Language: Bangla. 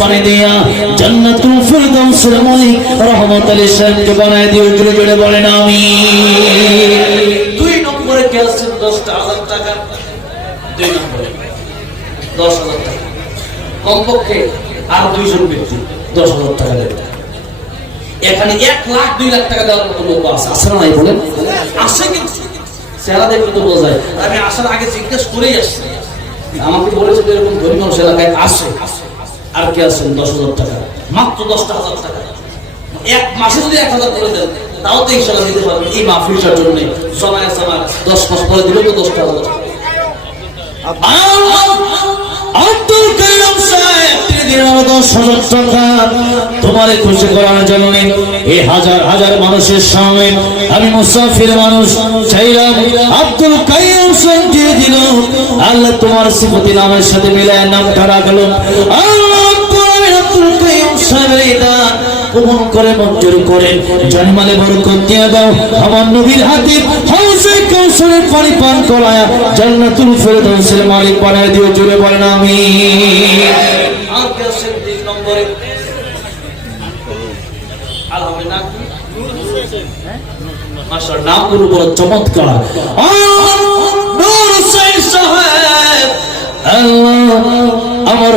পানি দিয়া জান্নাতুল ফিরদাউসের মালিক রহমতুল ইসলামকে বানায় দিও। জোরে জোরে বলেন আমিন। 2 নম্বরে কে আছেন 10,000 টাকা? 2 নম্বরে 10,000 টাকা কমপক্ষে আর 2 জন ব্যক্তি 10,000 টাকা দেবে। এখানে 1 লাখ 2 লাখ টাকা দেওয়ার মতো লোক আছে, আছে না নাই বলেন? আছে কিন্তু চেহারা দেখলে তো বোঝা যায়। আমি আসার আগে জিজ্ঞেস করেই আসছি, আমাকে বলেছে যে এরকম গরিব মানুষ এলাকায় আসে। আর কে আছেন 10,000 টাকা? মাত্র 10,000 টাকা। এক মাসে যদি 1,000 করে দেন তাও তো ইনশাআল্লাহ দিতে পারবেন। এই মাহফিলটার জন্য জমায় জমা 10 মাস পরে দিলে তো 10,000 টাকা। আব্দুল কাইয়ুম সাহেব তিনি দিলেন 10,000 টাকা তোমারে খুশি করার জন্য। এই হাজার হাজার মানুষের সামনে আমি মুসাফির মানুষ চাইলাম আব্দুল কাইয়ুম সাহেব দিয়ে দিল। আল্লাহ তোমার সিফতি নামের সাথে মিলায় নামটা রাখলো। আল্লাহ আব্দুল কাইয়ুম সাহেবের এটা কবুল করে মঞ্জুর করে জানমালে বরকত দিয়ে দাও। আমার নবীর হাতে হাউজে কাউসারের পানি পান করায়া জান্নাতুল ফিরদাউসের মালিক বানায় দিও। জোরে বলেন আমিন। আর কে আছেন 3 নম্বরে? আলহামদুলিল্লাহ মাশাআল্লাহ নামগুলো বড় চমৎকার। নূর হুসাইন সাহেব আল্লাহ আমার